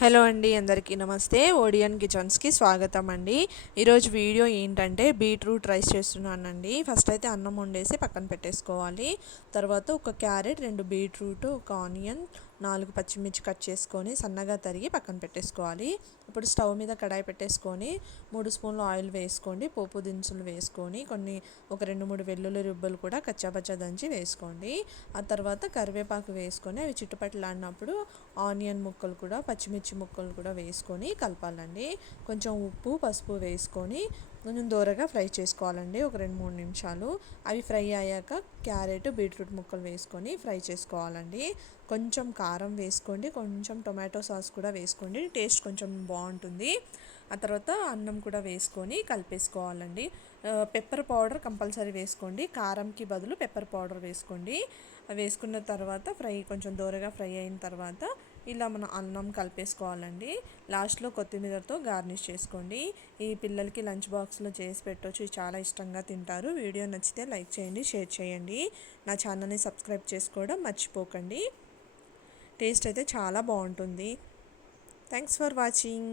Hello అండి, అందరికీ నమస్తే. ఓడియన్ కిచెన్స్కి స్వాగతం అండి. ఈరోజు వీడియో ఏంటంటే బీట్రూట్ రైస్ చేస్తున్నానండి. ఫస్ట్ అయితే అన్నం వండేసి పక్కన పెట్టేసుకోవాలి. తర్వాత ఒక క్యారెట్, 2 బీట్రూట్, ఒక ఆనియన్, 4 పచ్చిమిర్చి కట్ చేసుకొని సన్నగా తరిగి పక్కన పెట్టేసుకోవాలి. ఇప్పుడు స్టవ్ మీద కడాయి పెట్టేసుకొని 3 స్పూన్లు ఆయిల్ వేసుకోండి. పోపు దినుసులు వేసుకొని ఒక 2-3 వెల్లుల్లి రుబ్బలు కూడా కచ్చాపచ్చా దంచి వేసుకోండి. ఆ తర్వాత కరివేపాకు వేసుకొని అవి చిట్టుపట్లాడినప్పుడు ఆనియన్ ముక్కలు కూడా పచ్చిమిర్చి ముక్కలు కూడా వేసుకొని కలపాలండి. కొంచెం ఉప్పు పసుపు వేసుకొని కొంచెం దూరగా ఫ్రై చేసుకోవాలండి. ఒక 2-3 నిమిషాలు అవి ఫ్రై అయ్యాక క్యారెట్ బీట్రూట్ ముక్కలు వేసుకొని ఫ్రై చేసుకోవాలండి. కొంచెం కారం వేసుకోండి, కొంచెం టొమాటో సాస్ కూడా వేసుకోండి, టేస్ట్ కొంచెం బాగుంటుంది. ఆ తర్వాత అన్నం కూడా వేసుకొని కలిపేసుకోవాలండి. పెప్పర్ పౌడర్ కంపల్సరీ వేసుకోండి, కారంకి బదులు పెప్పర్ పౌడర్ వేసుకోండి. వేసుకున్న తర్వాత కొంచెం దూరగా ఫ్రై అయిన తర్వాత ఇలా మన అన్నం కలిపేసుకోవాలండి. లాస్ట్లో కొత్తిమీరతో గార్నిష్ చేసుకోండి. ఈ పిల్లలకి లంచ్ బాక్స్లో చేసి పెట్టవచ్చు, చాలా ఇష్టంగా తింటారు. వీడియో నచ్చితే లైక్ చేయండి, షేర్ చేయండి. నా ఛానల్ని సబ్స్క్రైబ్ చేసుకోవడం మర్చిపోకండి. టేస్ట్ అయితే చాలా బాగుంటుంది. Thanks for watching.